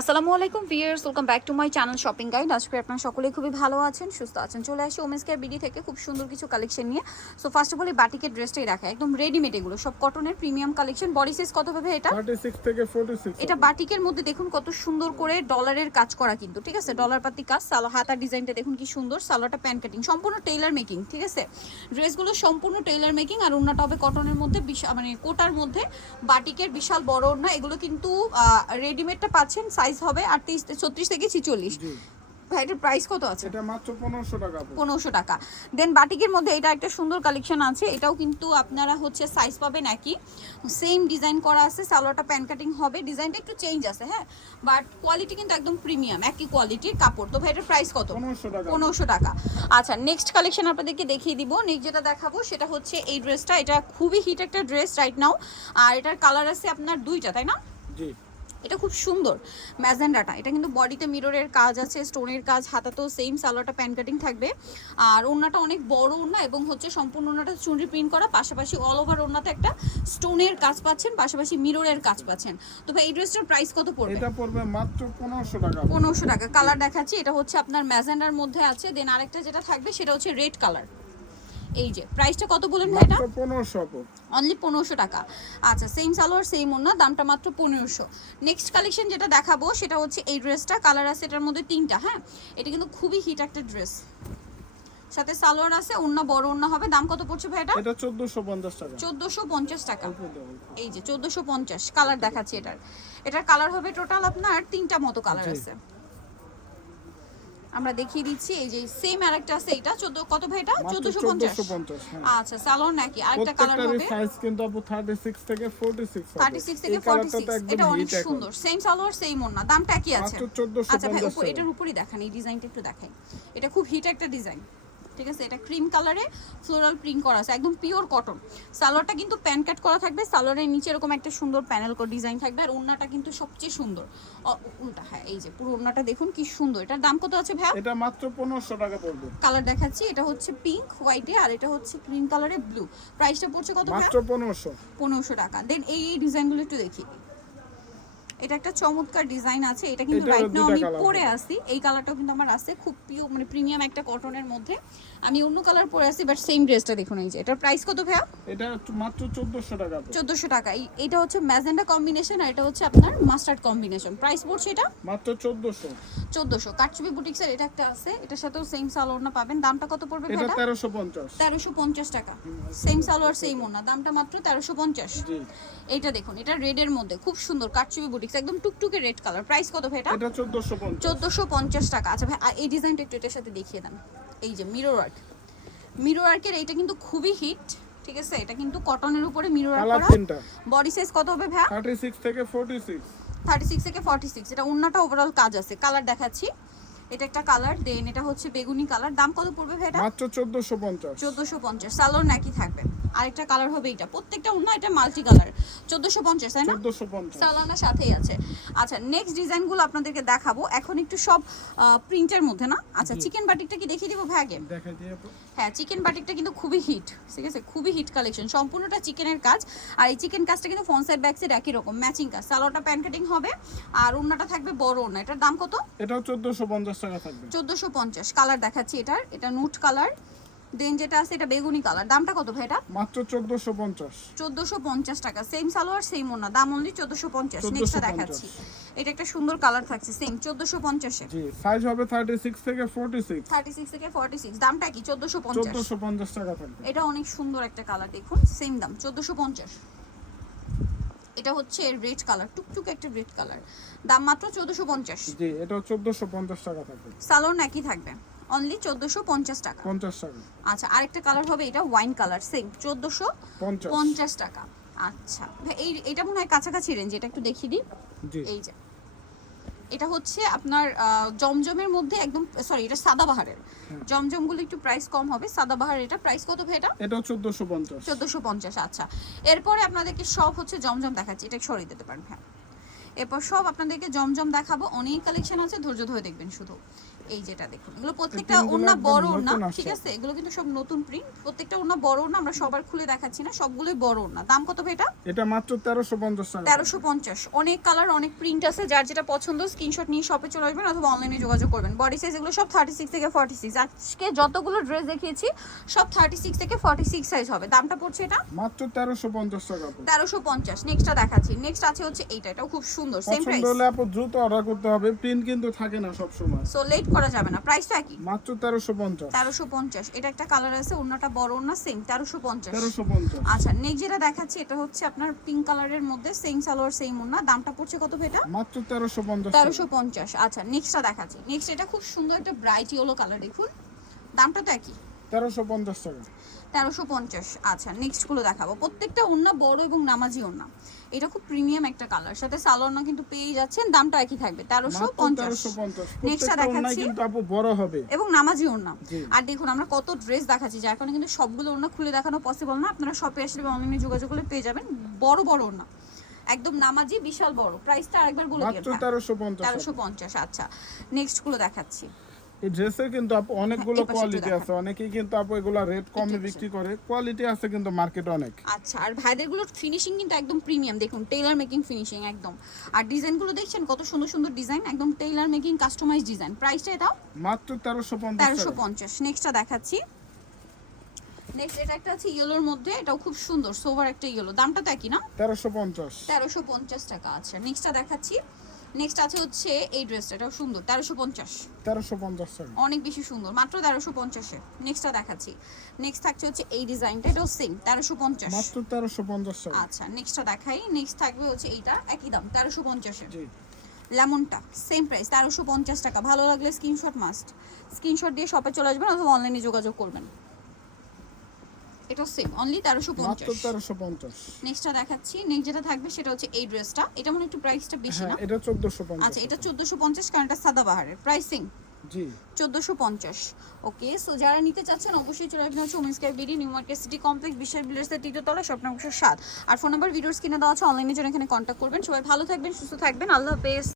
আসসালামু আলাইকুম viewers, welcome back to my channel shopping guide. আজকে আপনারা সকলেই খুবই ভালো আছেন, সুস্থ আছেন। চলে আসি ওমেন্স কেয়ার বিডি থেকে খুব সুন্দর কিছু কালেকশন নিয়ে। সো ফার্স্ট অফ অল এই বাটিকের ড্রেসটাই রাখা একদম রেডিমেড, এগুলো সব কটনের প্রিমিয়াম কালেকশন। বডি সাইজ কত হবে এটা? 36 থেকে 46। এটা বাটিকের মধ্যে দেখুন কত সুন্দর করে ডলারের কাজ করা, কিন্তু ঠিক আছে, ডলার পাতি কাজ। সালোয়ার হাতার ডিজাইনটা দেখুন কি সুন্দর, সালোয়ারটা প্যান কাটিং, সম্পূর্ণ টেইলার মেকিং, ঠিক আছে। ড্রেসগুলো সম্পূর্ণ টেইলার মেকিং, আর ওড়নাটা হবে কটনের মধ্যে, মানে কোটার মধ্যে, বাটিকের বিশাল বড় ওড়না। এগুলো কিন্তু রেডিমেডটা পাচ্ছেন, সাইজ হবে 36 থেকে 46। ভাই এটার প্রাইস কত আছে? এটা মাত্র 1500 টাকা। 1500 টাকা। দেন বাটিকের মধ্যে এটা একটা সুন্দর কালেকশন আছে, এটাও কিন্তু আপনারা হচ্ছে সাইজ পাবেন একই, সেম ডিজাইন করা আছে। সালোয়ারটা প্যান কাটিং হবে, ডিজাইনটা একটু চেঞ্জ আছে, হ্যাঁ, বাট কোয়ালিটি কিন্তু একদম প্রিমিয়াম, একই কোয়ালিটির কাপড়। তো ভাই এটার প্রাইস কত? 1500 টাকা। আচ্ছা, নেক্সট কালেকশন আপনাদেরকে দেখিয়ে দিব। নেক্সট যেটা দেখাবো সেটা হচ্ছে এই ড্রেসটা। এটা খুবই হিট একটা ড্রেস রাইট নাও, আর এটার কালার আছে আপনার দুইটা, তাই না? জি, এটা খুব সুন্দর ম্যাজেন্ডাটা। এটা কিন্তু বডিতে মিররের কাজ আছে, স্টোনের কাজ, হাতাতেও সেম। সালোয়ারটা প্যান কাটিং থাকবে, আর ওড়নাটা অনেক বড় ওড়না, এবং হচ্ছে সম্পূর্ণ ওড়নাটা চুনরি প্রিন্ট করা, পাশাপাশি অল ওভার ওড়নাতে একটা স্টোনের কাজ পাচ্ছেন, পাশাপাশি মিররের কাজ পাচ্ছেন। তো ভাই এই ড্রেসটার প্রাইস কত পড়বে? এটা পড়বে মাত্র 1500 টাকা। 1500 টাকা। কালার দেখাচ্ছি, এটা হচ্ছে আপনার ম্যাজেন্ডার মধ্যে আছে। দেন আরেকটা যেটা থাকবে সেটা হচ্ছে রেড কালার। এই যে প্রাইসটা কত বলেন ভাই? এটা মাত্র 1500, অনলি 1500 টাকা। আচ্ছা, সেম সালোয়ার সেম ওড়না, দামটা মাত্র 1500। নেক্সট কালেকশন যেটা দেখাবো সেটা হচ্ছে এই ড্রেসটা। কালার আছে এটার মধ্যে তিনটা, হ্যাঁ, এটা কিন্তু খুবই হিট একটা ড্রেস, সাথে সালোয়ার আছে, ওড়না বড় ওড়না হবে। দাম কত পড়ছে ভাই এটা? এটা 1450 টাকা। 1450 টাকা। এই যে 1450। কালার দেখাচ্ছি এটার কালার হবে টোটাল আপনার তিনটা মতো কালার আছে, আমরা দেখিয়ে দিচ্ছি। এই যে সেম আরেকটা আছে, এটা 14 কত ভাই? এটা 1450। আচ্ছা, সালোয়ার নাকি আরেকটা কালার হবে, সাইজ কিন্তু আপু 36 থেকে 46 হবে। 36 থেকে 46। এটা অনেক সুন্দর, সেম সালোয়ার সেম ওড়না, দামটা কি আছে? মাত্র 1450। আচ্ছা ভাই, উপর এটার উপরই দেখান, এই ডিজাইনটা একটু দেখাই। এটা খুব হিট একটা ডিজাইন, ঠিক আছে। এটা ক্রিম কালারে ফ্লোরাল প্রিন্ট করা আছে, একদম পিওর কটন। সালোয়ারটা কিন্তু প্যান কাট করা থাকবে, সালোয়ারের নিচে এরকম একটা সুন্দর প্যানেল করে ডিজাইন থাকবে, আর ওড়নাটা কিন্তু সবচেয়ে সুন্দর উল্টা, হ্যাঁ, এই যে পুরো ওড়নাটা দেখুন কি সুন্দর। এটার দাম কত আছে ভাই? এটা মাত্র 1500 টাকা পড়বে। কালার দেখাচ্ছি, এটা হচ্ছে পিঙ্ক হোয়াইটে, আর এটা হচ্ছে ক্রিম কালারে ব্লু। প্রাইসটা পড়ছে কত ভাই? মাত্র 1500। 1500 টাকা। দেন এই ডিজাইনগুলো একটু দেখি। এটা একটা চমৎকার ডিজাইন আছে, এটা কিন্তু রাইট নাও আমি পরে আসি। এই কালারটাও কিন্তু আমার আছে, খুব পিওর মানে প্রিমিয়াম একটা কটনের মধ্যে। আমি অন্য কালার পরে আসি, বাট সেম ড্রেসটা দেখুন। এই যে এটার প্রাইস কত ভাইয়া? এটা মাত্র 1400 টাকা। 1400 টাকা। এটা হচ্ছে ম্যাজেন্ডা কম্বিনেশন, আর এটা হচ্ছে আপনার মাস্টার্ড কম্বিনেশন। প্রাইস পড়ছে এটা মাত্র 1400। 1400। কাটচুপি বুটিক্সের এটা একটা আছে, এটার সাথেও সেম সালোয়ার না পাবেন। দামটা কত পড়বে ভাই? এটা 1350। 1350 টাকা। সেম সালোয়ার সেম ওড়না, দামটা মাত্র 1350। জি, এইটা দেখুন, এটা রেডের মধ্যে খুব সুন্দর কাটচুপি বুটিক্স, একদম টুকটুকে রেড কালার। প্রাইস কত ভাই এটা? এটা 1450। 1450 টাকা। আচ্ছা ভাই, এই ডিজাইনটা একটু এটার সাথে দেখিয়ে দেন। এই যে মিরর ওয়ার্কের এইটা কিন্তু খুবই হিট, ঠিক আছে। এটা কিন্তু কটনের উপরে মিরর ওয়ার্ক কালার করা। তিনটা। বডি সাইজ কত হবে ভাই? 36 থেকে 46। 36 থেকে 46। এটা ওন্নাটা ওভারঅল কাজ আছে। কালার দেখাচ্ছি, এটা একটা কালার। দেন এটা হচ্ছে বেগুনি কালার। দাম কত পড়বে ভাই এটা? মাত্র 1450। 1450। সালোয়ার নাকি থাকবে। আরেকটা কালার হবে এটা, প্রত্যেকটা ওন্না এটা মাল্টি কালার। 1450, তাই না? 1450। সালোয়ার সাথেই আছে। আচ্ছা, নেক্সট ডিজাইনগুলো আপনাদেরকে দেখাবো। এখন একটু সব প্রিন্টের মধ্যে না। আচ্ছা, চিকেন বাটিকটা কি দেখিয়ে দিব ভাই আগে? দেখাই দিই আপু। হ্যাঁ, চিকেন বাটিকটা কিন্তু খুবই হিট, ঠিক আছে, খুবই হিট কালেকশন। সম্পূর্ণটা চিকেনের কাজ, আর এই চিকেন কাজটা কিন্তু ফ্রন্ট সাইড ব্যাক সাইড একই রকম ম্যাচিং কাজ। সালোয়ারটা প্যান কাটিং হবে, আর ওড়নাটা থাকবে বড় ওড়না। এটার দাম কত? এটাও 1450 টাকা থাকবে। 1450। কালার দেখাচ্ছি এটা নুট কালার। দেন যেটা আছে এটা বেগুনি কালার। দামটা কত ভাই এটা? মাত্র 1450। 1450 টাকা। সেম সালোয়ার সেম ওড়না, দাম অনলি 1450। নেক্সটটা দেখাচ্ছি, এটা একটা সুন্দর কালার থাকছে, সেম 1450 এ। জি, সাইজ হবে 36 থেকে 46। 36 থেকে 46। দামটা কি? 1450। 1450 টাকা থাকবে। এটা অনেক সুন্দর একটা কালার, দেখুন সেম দাম 1450। এটা হচ্ছে রেড কালার, টুকটুক একটা রেড কালার, দাম মাত্র 1450। জি, এটাও 1450 টাকা থাকবে। সালোয়ার নাকি থাকবে, অনলি 1450 টাকা। 50 টাকা। আচ্ছা, আরেকটা কালার হবে, এটা ওয়াইন কালার, সেম 1450 টাকা। আচ্ছা ভাই, এইটা মনে হয় কাছাকাছি রেঞ্জ, এটা একটু দেখিয়ে দিই। জি, এই যে এটা হচ্ছে আপনার জমজমের মধ্যে একদম, সরি এটা সাদাবাহারের। জমজমগুলো একটু প্রাইস কম হবে, সাদাবাহার এটা প্রাইস কত ভাই এটা? এটাও 1450। 1450। আচ্ছা, এরপরে আপনাদেরকে সব হচ্ছে জমজম দেখাচ্ছি, এটা সরিয়ে দিতে পারেন। হ্যাঁ, এরপর সব আপনাদেরকে জমজম দেখাবো, অনেক কালেকশন আছে, ধৈর্য ধরে দেখবেন শুধু। এই যেটা দেখুন, এগুলো প্রত্যেকটা প্রিন্টগুলো ওড়না একদম বড় ওড়না, নতুন আসছে। ঠিক আছে? এগুলো কিন্তু সব নতুন প্রিন্ট, প্রত্যেকটা ওড়না বড় ওড়না, আমরা সবার খুলে দেখাচ্ছি না, সবগুলোই বড় ওড়না। দাম কত ভাই এটা? এটা মাত্র 1350 টাকা। 1350। অনেক কালার, অনেক প্রিন্ট আছে, যার যেটা পছন্দ স্ক্রিনশট নিয়ে শপে চলে আসবেন অথবা অনলাইনে যোগাযোগ করবেন। বডি সাইজ এগুলো সব 36 থেকে 46। আজকে যতগুলো ড্রেস দেখিয়েছি সব 36 থেকে 46 সাইজ হবে। দামটা পড়ছে এটা মাত্র 1350 টাকা। 1350। নেক্সটটা দেখাচ্ছি, নেক্সট আছে হচ্ছে এইটা, এটাও খুব সুন্দর, সেম পছন্দ প্রাইস। হলে আপু দ্রুত অর্ডার করতে হবে, প্রিন্ট কিন্তু থাকে না সব সময়। সো লেট করা যাবে না, প্রাইস তো একই, মাত্র 1350। 1350। এটা একটা কালার আছে, ওড়নাটা বড় ওড়না, সেম 1350। 1350। আচ্ছা, নেক্সট যেটা দেখাচ্ছি এটা হচ্ছে আপনার পিঙ্ক কালারের মধ্যে, সেম সালোয়ার সেম ওড়না। দামটা পড়ছে কত এটা? মাত্র 1350। 1350। আচ্ছা, নেক্সটটা দেখাচ্ছি। নেক্সট এটা খুব সুন্দর একটা ব্রাইট ইয়েলো কালার, দেখুন দামটা তো একই, 1350 টাকা। 1350। আচ্ছা, নেক্সট গুলো দেখাবো, প্রত্যেকটা ওড়না বড় এবং নামাজি ওড়না। এটা খুব প্রিমিয়াম একটা কালার, সাথে সালোয়ার কিন্তু পেয়ে যাচ্ছেন, দামটা একই থাকবে 1350। নেক্সটটা দেখাচ্ছি কিন্তু আপু বড় হবে এবং নামাজি ওড়না। জি। আর দেখুন আমরা কত ড্রেস দেখাচ্ছি, যার কারণে কিন্তু সবগুলো ওড়না খুলে দেখানো পসিবল না। আপনারা শপে আসলে বা অনলাইনে যোগাযোগ করলে পেয়ে যাবেন বড় বড় ওড়না, একদম নামাজি, বিশাল বড়। প্রাইসটা আরেকবার বলে দিন। মাত্র 1350। 1350। আচ্ছা, নেক্সট গুলো দেখাচ্ছি। এই ড্রেসের কিন্তু আপু অনেকগুলো এই পাশে একটু কোয়ালিটি দেখান। আছে, অনেকেই কিন্তু আপু এগুলা রেট কমে বিক্রি করে, কোয়ালিটি আছে কিন্তু মার্কেটে অনেক। আচ্ছা, আর ভাইদেরগুলোর ফিনিশিং কিন্তু একদম প্রিমিয়াম, দেখুন টেইলার মেকিং ফিনিশিং একদম। আর ডিজাইনগুলো দেখছেন কত সুন্দর সুন্দর ডিজাইন, একদম টেইলার মেকিং কাস্টমাইজ ডিজাইন। প্রাইসটা এটাও মাত্র 1350 টাকা। 1350। নেক্সটটা দেখাচ্ছি। নেক্সট এটা একটা আছে ইয়েলোর মধ্যে, এটাও খুব সুন্দর সোভার একটা ইয়েলো। দামটা তো একই না? 1350। 1350 টাকা। আচ্ছা, নেক্সটটা দেখাচ্ছি। নেক্সট আছে হচ্ছে এই ড্রেসটা, এটাও সুন্দর, 1350। 1350 টাকা। অনেক বেশি সুন্দর, মাত্র 1350-এ। নেক্সটটা দেখাচ্ছি। নেক্সট থাকছে হচ্ছে এই ডিজাইনটা, এটাও সেম 1350। মাত্র 1350 টাকা। আচ্ছা, নেক্সটটা দেখাই। নেক্সট থাকবে হচ্ছে এইটা, একই দাম 1350-এ। জি। লেমনটা সেম প্রাইস 1350 টাকা। ভালো লাগলে স্ক্রিনশট মাস্ট, স্ক্রিনশট দিয়ে শপে চলে আসবেন অথবা অনলাইনে যোগাযোগ করবেন। এটা সেম অনলি 1350। মাত্র 1350। নেক্সটটা দেখাচ্ছি। নেক্সট যেটা থাকবে সেটা হচ্ছে এই ড্রেসটা, এটা মনে হয় একটু প্রাইসটা বেশি না? হ্যাঁ, এটা 1450। আচ্ছা, এটা 1450, কারণ এটা সাদাবাহারের। প্রাইসিং জি। 1450। ওকে, সো যারা নিতে চাচ্ছেন অবশ্যই চলে আসবেন হচ্ছে women's care BD, new market city complex, বিশাল বিল্ডার্সের তৃতীয় তলা, শপ নম্বর 7। আর ফোন নাম্বার ভিডিওস কিনে দেওয়া আছে, অনলাইনে জন্য এখানে কন্ট্যাক্ট করবেন। সবাই ভালো থাকবেন, সুস্থ থাকবেন, আল্লাহ হাফেজ।